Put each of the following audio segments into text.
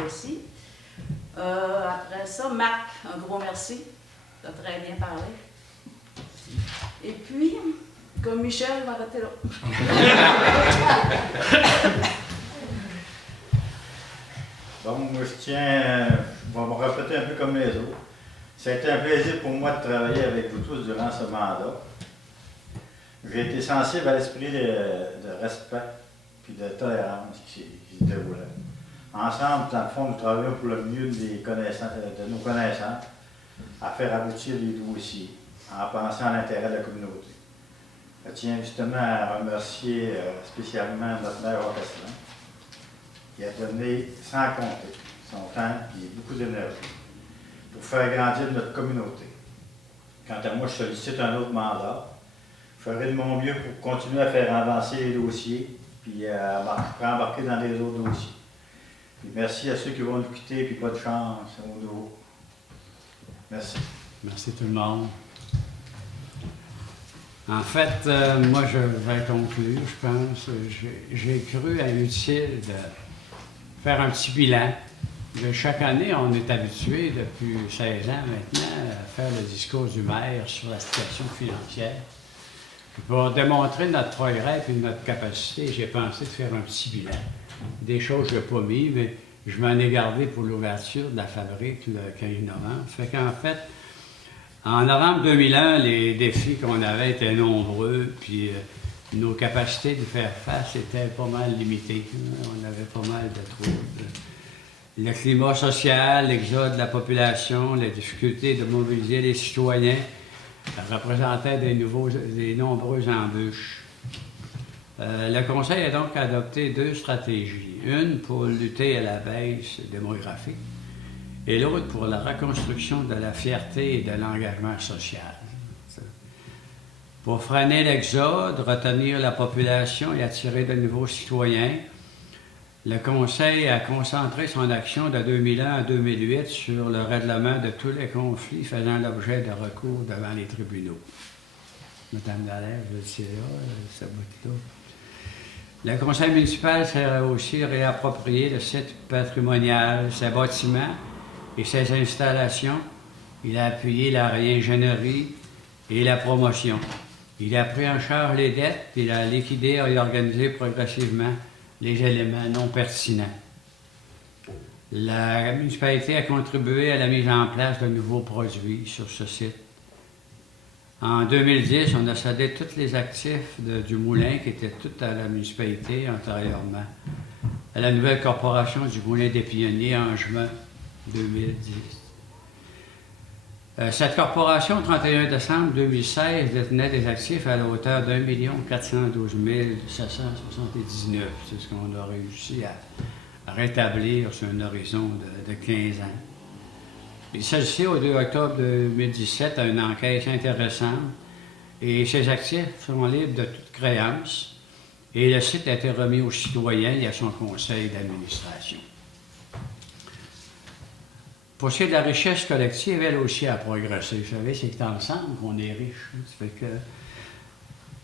aussi. Après ça, Marc, un gros merci. Tu as très bien parlé. Et puis, comme Michel va arrêter là. Bon, moi je tiens, je vais me répéter un peu comme les autres. Ça a été un plaisir pour moi de travailler avec vous tous durant ce mandat. J'ai été sensible à l'esprit de respect et de tolérance qui se déroulait. Ensemble, dans le fond, nous travaillons pour le mieux de nos connaissances, à faire aboutir les dossiers, en pensant à l'intérêt de la communauté. Je tiens justement à remercier spécialement notre maire Rocastellan, qui a donné sans compter son temps et beaucoup d'énergie pour faire grandir notre communauté. Quant à moi, je sollicite un autre mandat. Je ferai de mon mieux pour continuer à faire avancer les dossiers puis à embarquer dans les autres dossiers. Puis merci à ceux qui vont nous quitter, puis bonne chance au nouveau. Merci. Merci tout le monde. En fait, moi, je vais conclure, je pense. J'ai cru à utile de faire un petit bilan. Chaque année, on est habitué, depuis 16 ans maintenant, à faire le discours du maire sur la situation financière. Puis pour démontrer notre progrès et notre capacité, j'ai pensé de faire un petit bilan. Des choses que je n'ai pas mis, mais je m'en ai gardé pour l'ouverture de la fabrique le 15 novembre. Fait qu'en fait, en novembre 2001, les défis qu'on avait étaient nombreux, puis nos capacités de faire face étaient pas mal limitées. On avait pas mal de troubles. Le climat social, l'exode de la population, la difficulté de mobiliser les citoyens représentaient des nombreuses embûches. Le Conseil a donc adopté deux stratégies. Une pour lutter à la baisse démographique et l'autre pour la reconstruction de la fierté et de l'engagement social. Pour freiner l'exode, retenir la population et attirer de nouveaux citoyens, le Conseil a concentré son action de 2001 à 2008 sur le règlement de tous les conflits faisant l'objet de recours devant les tribunaux. Madame Dallaire, je le sais là, ce bout-là. Le Conseil municipal s'est aussi réapproprié le site patrimonial, ses bâtiments et ses installations. Il a appuyé la réingénierie et la promotion. Il a pris en charge les dettes, puis il a liquidé et organisé progressivement les éléments non pertinents. La municipalité a contribué à la mise en place de nouveaux produits sur ce site. En 2010, on a cédé tous les actifs du moulin qui étaient tous à la municipalité antérieurement, à la nouvelle corporation du Moulin des Pionniers en juin 2010. Cette corporation, au 31 décembre 2016, détenait des actifs à la hauteur d'1 412 779. C'est ce qu'on a réussi à rétablir sur un horizon de 15 ans. Il s'agissait au 2 octobre 2017 d'une enquête intéressante et ces actifs sont libres de toute créance et le site a été remis aux citoyens et à son conseil d'administration. Pour ce qui est de la richesse collective, elle aussi a progressé. Vous savez, c'est ensemble qu'on est riche. Ça fait que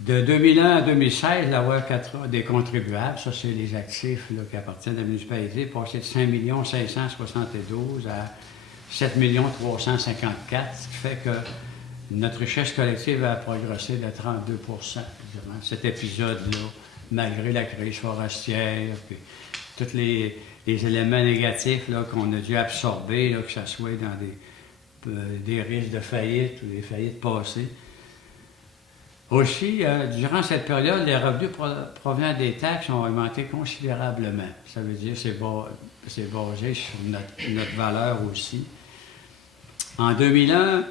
de 2001 à 2016, la loi 4 des contribuables, ça c'est les actifs là, qui appartiennent à la municipalité, est passé de 5 572 à 7 354, ce qui fait que notre richesse collective a progressé de 32 durant cet épisode-là, malgré la crise forestière, puis tous les éléments négatifs qu'on a dû absorber, là, que ce soit dans des risques de faillite ou des faillites passées. Aussi, durant cette période, les revenus provenant des taxes ont augmenté considérablement. Ça veut dire que c'est basé sur notre valeur aussi. En 2001,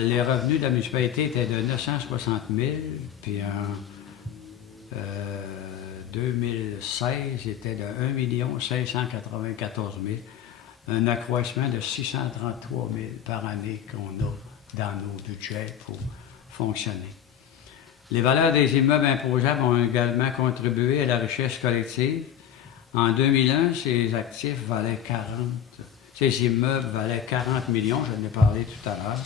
les revenus de la municipalité étaient de 960 000, puis en 2016, c'était de 1 594 000, un accroissement de 633 000 par année qu'on a dans nos budgets pour fonctionner. Les valeurs des immeubles imposables ont également contribué à la richesse collective. En 2001, ces actifs valaient 40. Ces immeubles valaient 40 millions, je en ai parlé tout à l'heure.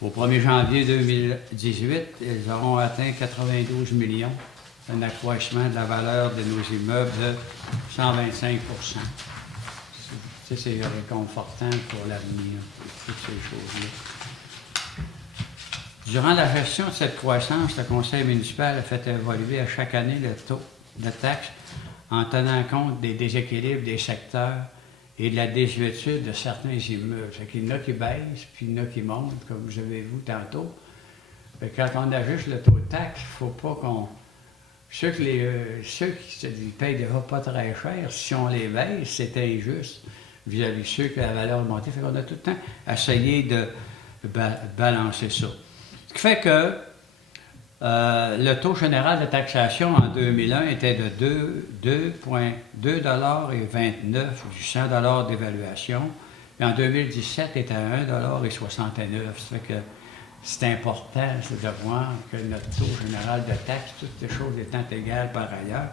Au 1er janvier 2018, ils auront atteint 92 millions, un accroissement de la valeur de nos immeubles de 125 %. Tu sais, c'est réconfortant pour l'avenir, toutes ces choses-là. Durant la gestion de cette croissance, le conseil municipal a fait évoluer à chaque année le taux de taxe en tenant compte des déséquilibres des secteurs et de la désuétude de certains immeubles. Fait qu'il y en a qui baissent, puis il y en a qui montent, comme vous avez vu tantôt. Fait que quand on ajuste le taux de taxe, il ne faut pas qu'on... Ceux qui payent déjà pas très cher, si on les baisse, c'est injuste vis-à-vis ceux que la valeur a augmenté. Fait qu'on a tout le temps essayé de balancer ça. Ce qui fait que le taux général de taxation en 2001 était de 2,29 du 100 $ d'évaluation. Et en 2017, était à 1,69 $. Ça fait que c'est important de voir que notre taux général de taxe, toutes les choses étant égales par ailleurs,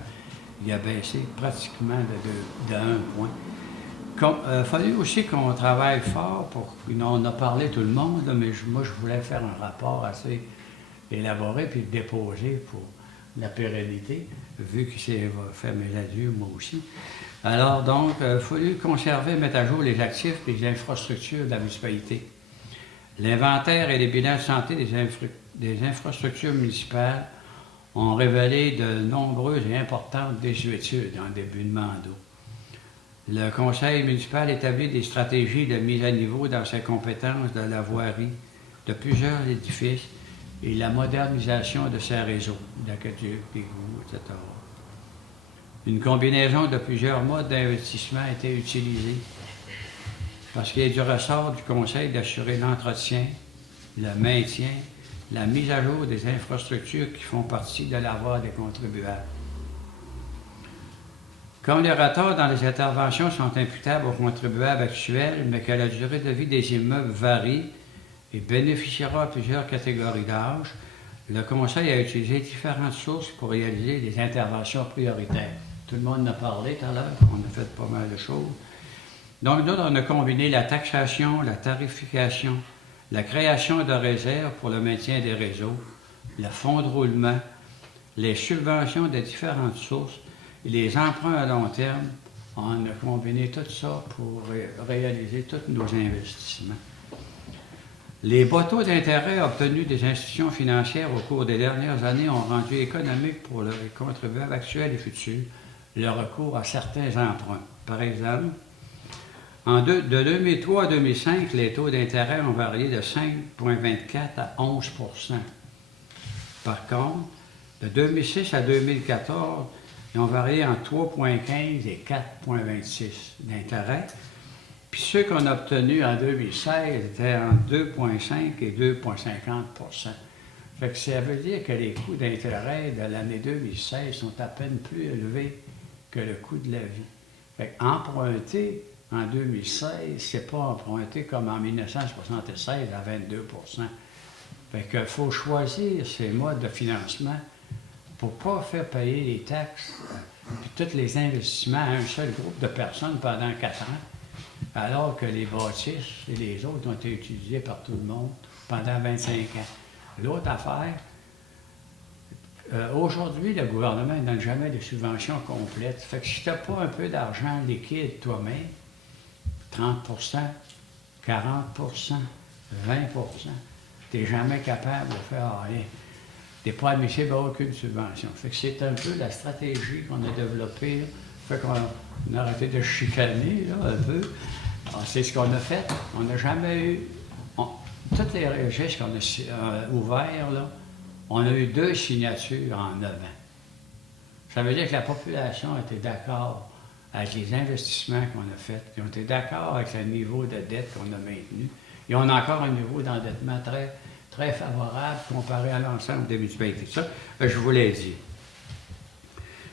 il a baissé pratiquement de 1 point. Il fallait aussi qu'on travaille fort pour... On en a parlé tout le monde, là, mais moi, je voulais faire un rapport assez élaboré puis le déposer pour la pérennité, vu que c'est va faire mes adieux, moi aussi. Alors, donc, il a fallu conserver, mettre à jour les actifs et les infrastructures de la municipalité. L'inventaire et les bilans de santé des infrastructures municipales ont révélé de nombreuses et importantes désuétudes en début de mandat. Le conseil municipal établit des stratégies de mise à niveau dans ses compétences de la voirie de plusieurs édifices et la modernisation de ses réseaux, d'aqueducs, d'égouts, etc. Une combinaison de plusieurs modes d'investissement a été utilisée parce qu'il est du ressort du conseil d'assurer l'entretien, le maintien, la mise à jour des infrastructures qui font partie de l'avoir des contribuables. Comme les retards dans les interventions sont imputables aux contribuables actuels, mais que la durée de vie des immeubles varie et bénéficiera à plusieurs catégories d'âge, le Conseil a utilisé différentes sources pour réaliser des interventions prioritaires. Tout le monde en a parlé tout à l'heure, on a fait pas mal de choses. Donc, nous, on a combiné la taxation, la tarification, la création de réserves pour le maintien des réseaux, le fonds de roulement, les subventions de différentes sources, et les emprunts à long terme. On a combiné tout ça pour réaliser tous nos investissements. Les bas taux d'intérêt obtenus des institutions financières au cours des dernières années ont rendu économique pour les contribuables actuels et futurs le recours à certains emprunts. Par exemple, de 2003 à 2005, les taux d'intérêt ont varié de 5,24 à 11 %. Par contre, de 2006 à 2014, ils ont varié entre 3,15 et 4,26 d'intérêt. Puis ceux qu'on a obtenus en 2016 étaient entre 2,5 et 2,50 %. Fait que ça veut dire que les coûts d'intérêt de l'année 2016 sont à peine plus élevés que le coût de la vie. Fait qu'emprunter en 2016, c'est pas emprunter comme en 1976 à 22 %. Fait qu'il faut choisir ces modes de financement pour ne pas faire payer les taxes et tous les investissements à un seul groupe de personnes pendant 4 ans, alors que les bâtisses et les autres ont été utilisés par tout le monde pendant 25 ans. L'autre affaire, aujourd'hui, le gouvernement ne donne jamais de subventions complètes. Fait que si tu n'as pas un peu d'argent liquide toi-même, 30 %, 40 %, 20 %, tu n'es jamais capable de faire rien. Tu n'es pas admissible à aucune subvention. Fait que c'est un peu la stratégie qu'on a développée. Fait qu'on a arrêté de chicaner là, un peu. Alors, c'est ce qu'on a fait. On n'a jamais eu... tous les registres qu'on a ouverts, là, on a eu 2 signatures en 9 ans. Ça veut dire que la population était d'accord avec les investissements qu'on a faits. Ils ont été d'accord avec le niveau de dette qu'on a maintenu. Et on a encore un niveau d'endettement très, très favorable comparé à l'ensemble des municipalités. Ça, je vous l'ai dit.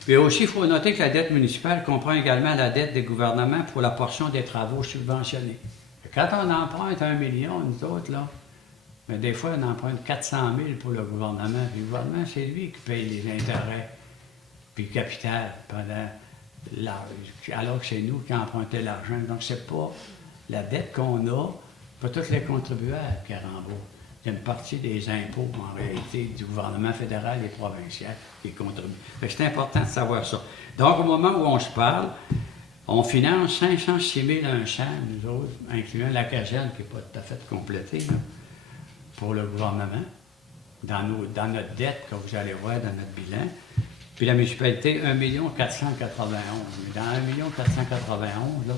Puis aussi, il faut noter que la dette municipale comprend également la dette des gouvernements pour la portion des travaux subventionnés. Quand on emprunte 1 million, nous autres, là, mais des fois, on emprunte 400 000 pour le gouvernement. Puis le gouvernement, c'est lui qui paye les intérêts puis le capital pendant alors que c'est nous qui empruntons l'argent. Donc, c'est pas la dette qu'on a, pas tous les contribuables qui remboursent. Il y a une partie des impôts, en réalité, du gouvernement fédéral et provincial qui contribuent. C'est important de savoir ça. Donc, au moment où on se parle, On finance 506 100, nous autres, incluant la caserne qui n'est pas tout à fait complétée, là, pour le gouvernement, dans notre dette, comme vous allez voir dans notre bilan. Puis la municipalité, 1 491 000. Mais dans 1 491 000, là,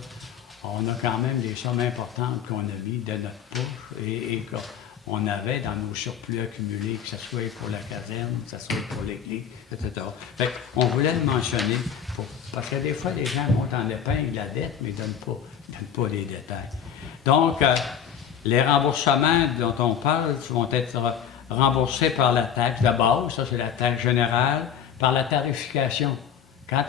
on a quand même des sommes importantes qu'on a mis de notre poche et qu'on avait dans nos surplus accumulés, que ce soit pour la caserne, que ce soit pour l'église, etc. Fait qu'on voulait le mentionner, parce que des fois, les gens vont dans l'épingle la dette, mais ils ne donnent pas les détails. Donc, les remboursements dont on parle vont être remboursés par la taxe de base, ça c'est la taxe générale, par la tarification. Quand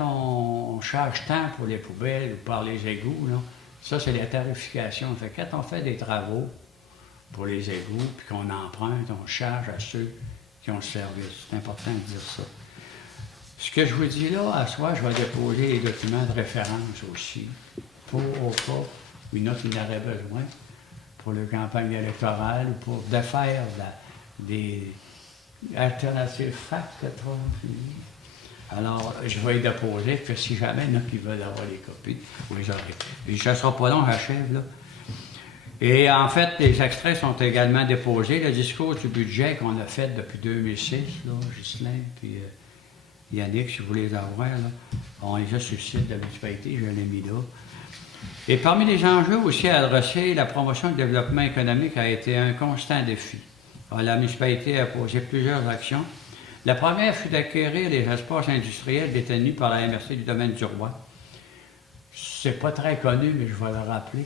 on charge tant pour les poubelles ou par les égouts, là, ça c'est la tarification. Fait que quand on fait des travaux pour les égouts, puis qu'on emprunte, on charge à ceux qui ont le service. C'est important de dire ça. Ce que je vous dis là, à soir, je vais déposer les documents de référence aussi, pour au cas où il y en a qui en auraient besoin, pour la campagne électorale, ou pour défaire des alternatives fac, alors, je vais les déposer, que si jamais il y en a qui veulent avoir les copies, vous les aurez. Et ça ne sera pas long, j'achève, là. Et en fait, les extraits sont également déposés. Le discours du budget qu'on a fait depuis 2006, là, Ghislain, puis Yannick, si vous voulez les avoir, là, on les a sur le site de la municipalité, je l'ai mis là. Et parmi les enjeux aussi à adresser, la promotion du développement économique a été un constant défi. Alors, la municipalité a posé plusieurs actions. La première fut d'acquérir les espaces industriels détenus par la MRC du domaine du Roi. C'est pas très connu, mais je vais le rappeler.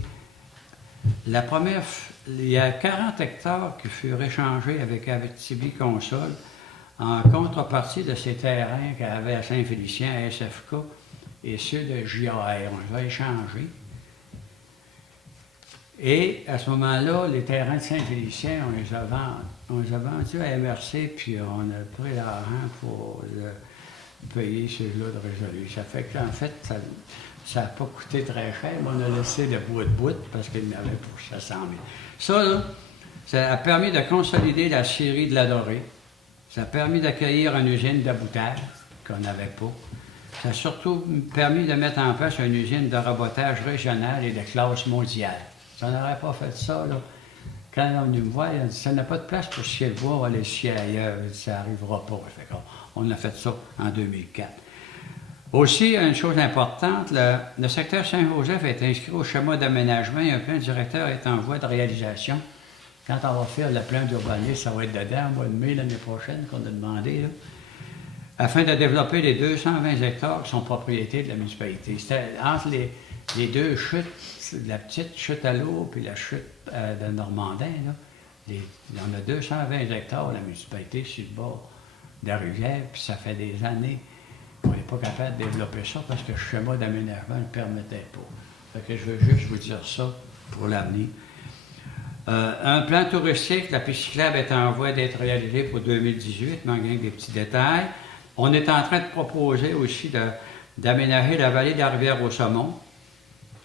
La première, il y a 40 hectares qui furent échangés avec Abitibi-Consol en contrepartie de ces terrains qu'elle avait à Saint-Félicien, à SFK, et ceux de JAR. On les a échangés. Et à ce moment-là, les terrains de Saint-Félicien, on les a vendus à MRC, puis on a pris l'argent pour payer ceux-là de résolu. Ça fait qu'en fait, ça n'a pas coûté très cher, mais on a laissé le bout parce qu'il y en avait pour 700 000. Ça, là, ça a permis de consolider la scierie de la Dorée. Ça a permis d'accueillir une usine d'aboutage qu'on n'avait pas. Ça a surtout permis de mettre en place une usine de rabotage régionale et de classe mondiale. Si on n'aurait pas fait ça, là, quand on est venu me voir, il a dit, ça n'a pas de place pour scier le bois, on va aller scier ailleurs. Il dit, ça n'arrivera pas. Fait on a fait ça en 2004. Aussi, une chose importante, le secteur Saint-Joseph est inscrit au schéma d'aménagement et un plan directeur est en voie de réalisation. Quand on va faire le plan d'urbanisme, ça va être dedans, au mois de mai l'année prochaine, qu'on a demandé, là, afin de développer les 220 hectares qui sont propriété de la municipalité. C'était entre les deux chutes, la petite chute à l'eau puis la chute de Normandin, là, on a 220 hectares, la municipalité, sur le bord de la rivière, puis ça fait des années qu'on n'est pas capable de développer ça parce que le schéma d'aménagement ne le permettait pas. Fait que je veux juste vous dire ça pour l'avenir. Un plan touristique, la piste cyclable est en voie d'être réalisée pour 2018, mais on gagne des petits détails. On est en train de proposer aussi d'aménager la vallée de la rivière au Saumon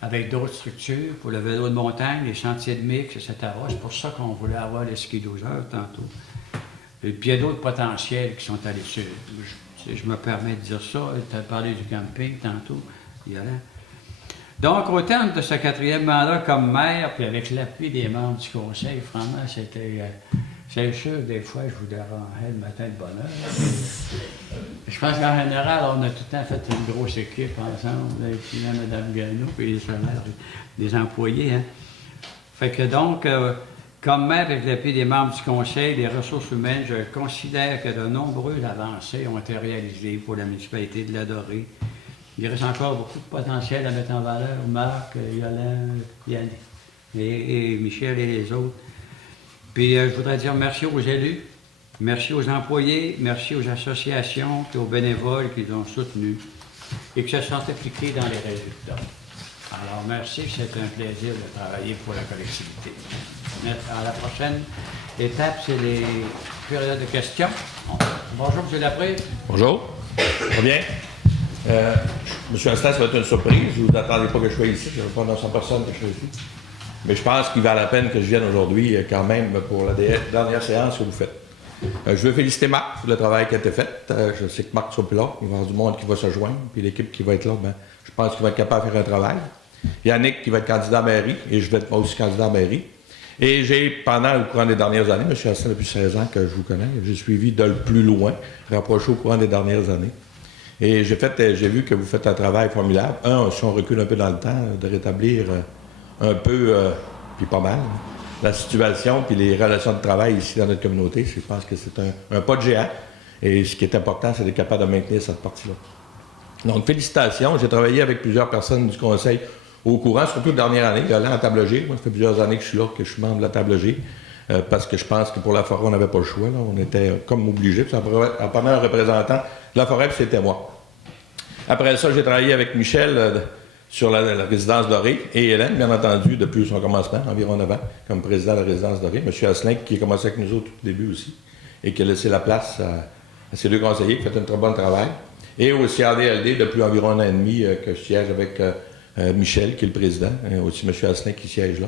avec d'autres structures pour le vélo de montagne, les sentiers de mix, etc. C'est pour ça qu'on voulait avoir les ski 12 heures tantôt. Et puis il y a d'autres potentiels qui sont à l'étude. Je me permets de dire ça. Tu as parlé du camping tantôt, Yolande. Donc, au terme de ce 4e mandat comme maire, puis avec l'appui des membres du conseil, franchement, c'est sûr, des fois, je vous dérangeais le matin de bonne heure. Je pense qu'en général, on a tout le temps fait une grosse équipe ensemble, et puis Mme Gagnon, puis les salaires des employés. Hein. Fait que donc, comme maire, avec l'appui des membres du conseil des ressources humaines, je considère que de nombreuses avancées ont été réalisées pour la municipalité de la Dorée. Il reste encore beaucoup de potentiel à mettre en valeur. Marc, Yolande, Yannick et Michel et les autres. Puis je voudrais dire merci aux élus, merci aux employés, merci aux associations et aux bénévoles qui nous ont soutenus et qui se sont impliqués dans les résultats. Alors merci, c'est un plaisir de travailler pour la collectivité. À la prochaine étape, c'est les périodes de questions. Bonjour, M. Lapré. Bonjour. Très bien. Monsieur Astin, ça va être une surprise. Je ne vous attendais pas que je sois ici. Je ne pas 900 personnes que je sois ici. Mais je pense qu'il vaut la peine que je vienne aujourd'hui quand même pour la dernière séance que vous faites. Je veux féliciter Marc pour le travail qui a été fait. Je sais que Marc ne sera plus là. Il va y avoir du monde qui va se joindre. Puis l'équipe qui va être là, ben, je pense qu'il va être capable de faire un travail. Yannick qui va être candidat à la mairie, et je vais être moi aussi candidat à la mairie. Et j'ai, pendant le courant des dernières années, M. Asselin, depuis 16 ans que je vous connais, j'ai suivi de le plus loin, rapproché au courant des dernières années. Et j'ai vu que vous faites un travail formidable. Si on recule un peu dans le temps, de rétablir un peu, puis pas mal, la situation puis les relations de travail ici dans notre communauté. Je pense que c'est un pas de géant. Et ce qui est important, c'est d'être capable de maintenir cette partie-là. Donc, félicitations. J'ai travaillé avec plusieurs personnes du Conseil au courant, surtout la dernière année, allant à Table G. Moi, ça fait plusieurs années que je suis là, que je suis membre de la Table G, parce que je pense que pour la forêt, on n'avait pas le choix. Là. On était comme obligés. En prenant un représentant de la forêt, puis c'était moi. Après ça, j'ai travaillé avec Michel sur la résidence dorée et Hélène, bien entendu, depuis son commencement, environ 9 ans, comme président de la résidence dorée. M. Asselin, qui a commencé avec nous autres au début aussi, et qui a laissé la place à ses deux conseillers, qui fait un très bon travail. Et au CRDLD, depuis environ 1 an et demi, que je siège avec Michel, qui est le président, et aussi M. Asselin qui siège là.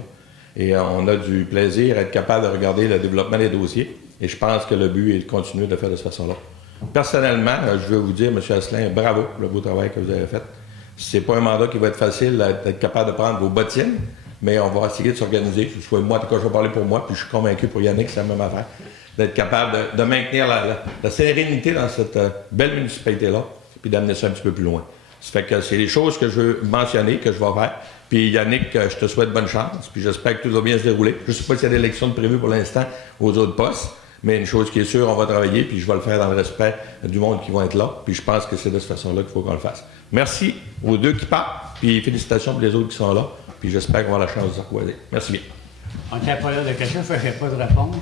Et on a du plaisir à être capable de regarder le développement des dossiers. Et je pense que le but est de continuer de faire de cette façon-là. Personnellement, je veux vous dire, M. Asselin, bravo pour le beau travail que vous avez fait. C'est pas un mandat qui va être facile d'être capable de prendre vos bottines, mais on va essayer de s'organiser. Soit moi, en tout cas, je vais parler pour moi, puis je suis convaincu pour Yannick, c'est la même affaire. D'être capable de maintenir la sérénité dans cette belle municipalité-là, puis d'amener ça un petit peu plus loin. Ça fait que c'est les choses que je veux mentionner, que je vais faire. Puis Yannick, je te souhaite bonne chance, puis j'espère que tout va bien se dérouler. Je ne sais pas s'il y a d'élections prévues pour l'instant aux autres postes, mais une chose qui est sûre, on va travailler, puis je vais le faire dans le respect du monde qui va être là. Puis je pense que c'est de cette façon-là qu'il faut qu'on le fasse. Merci aux deux qui partent, puis félicitations pour les autres qui sont là, puis j'espère qu'on va avoir la chance de se recroiser. Merci bien. On n'était pas là de question, fait que j'ai pas de réponse.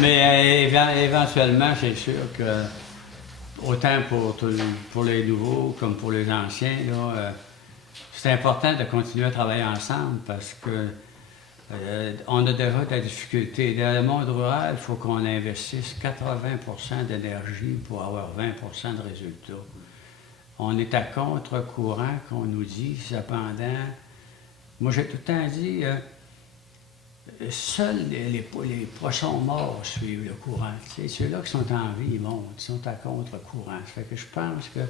Mais éventuellement, c'est sûr que, autant pour les nouveaux comme pour les anciens, c'est important de continuer à travailler ensemble parce que on a déjà de la difficulté. Dans le monde rural, il faut qu'on investisse 80% d'énergie pour avoir 20% de résultats. On est à contre-courant, qu'on nous dit, cependant. Moi, j'ai tout le temps dit, seuls les poissons morts suivent le courant. Ceux-là qui sont en vie, ils montent, ils sont à contre-courant. Ça fait que je pense que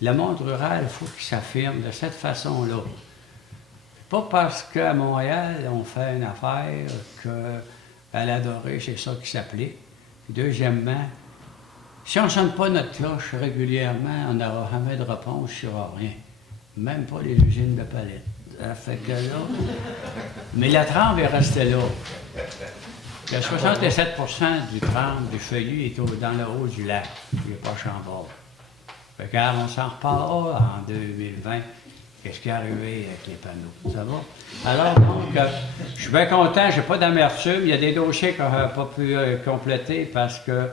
le monde rural, il faut qu'il s'affirme de cette façon-là. Pas parce qu'à Montréal, on fait une affaire qu'à la Dorée, c'est ça qui s'applique. Deuxièmement, si on ne sonne pas notre cloche régulièrement, on n'aura jamais de réponse sur rien. Même pas les usines de palettes. Ça fait que là... Mais la trempe est restée là. Le 67% du trempe, du feuillu, est dans le haut du lac. Il n'est pas Chambord. Fait que, on s'en reparlera en 2020. Qu'est-ce qui est arrivé avec les panneaux? Ça va? Alors, donc, je suis bien content, je n'ai pas d'amertume. Il y a des dossiers qu'on n'a pas pu compléter parce que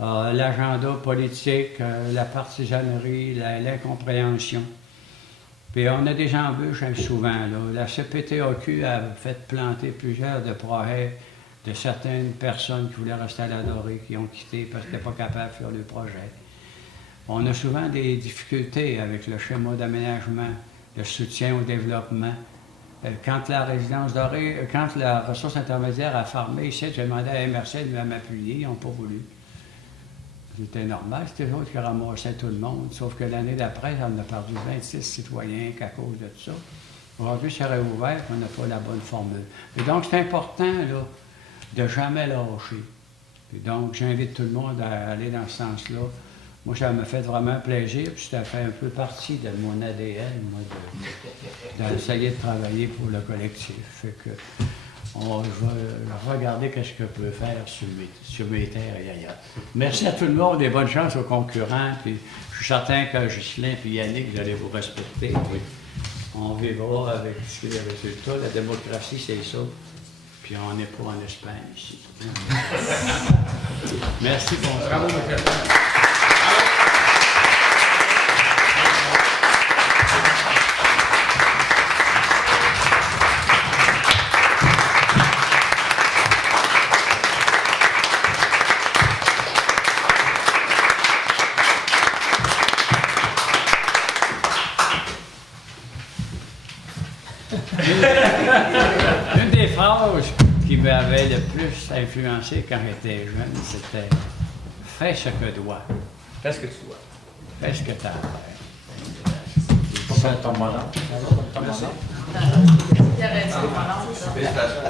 l'agenda politique, la partisanerie, l'incompréhension. Puis on a des embûches souvent. Là. La CPTAQ a fait planter plusieurs de projets de certaines personnes qui voulaient rester à la Dorée, qui ont quitté parce qu'ils n'étaient pas capables de faire le projet. On a souvent des difficultés avec le schéma d'aménagement, le soutien au développement. Quand la résidence dorée, quand la ressource intermédiaire a fermé ici, j'ai demandé à MRC de m'appuyer, ils n'ont pas voulu. C'était normal, c'était eux autres qui ramassaient tout le monde, sauf que l'année d'après, on a perdu 26 citoyens à cause de tout ça. Aujourd'hui, c'est réouvert, on n'a pas la bonne formule. Et donc, c'est important là, de jamais lâcher. Et donc, j'invite tout le monde à aller dans ce sens-là. Moi, ça m'a fait vraiment plaisir, puis ça fait un peu partie de mon ADN, moi, d'essayer de travailler pour le collectif. Fait que, je vais regarder ce que je peux faire sur mes terres et ailleurs. Merci à tout le monde et bonne chance aux concurrents. Puis, je suis certain que Ghislain et Yannick, vous allez vous respecter. Oui. On vivra avec les résultats. La démocratie, c'est ça. Puis on n'est pas en Espagne ici. Merci, bon bravo. Une des phrases qui m'avait le plus influencé quand j'étais jeune, c'était « Fais ce que dois ». Fais ce que tu dois. Fais ce que tu as à faire. Pas comme ton bonhomme. Il aurait dit, mon oncle, ça. Félicitations.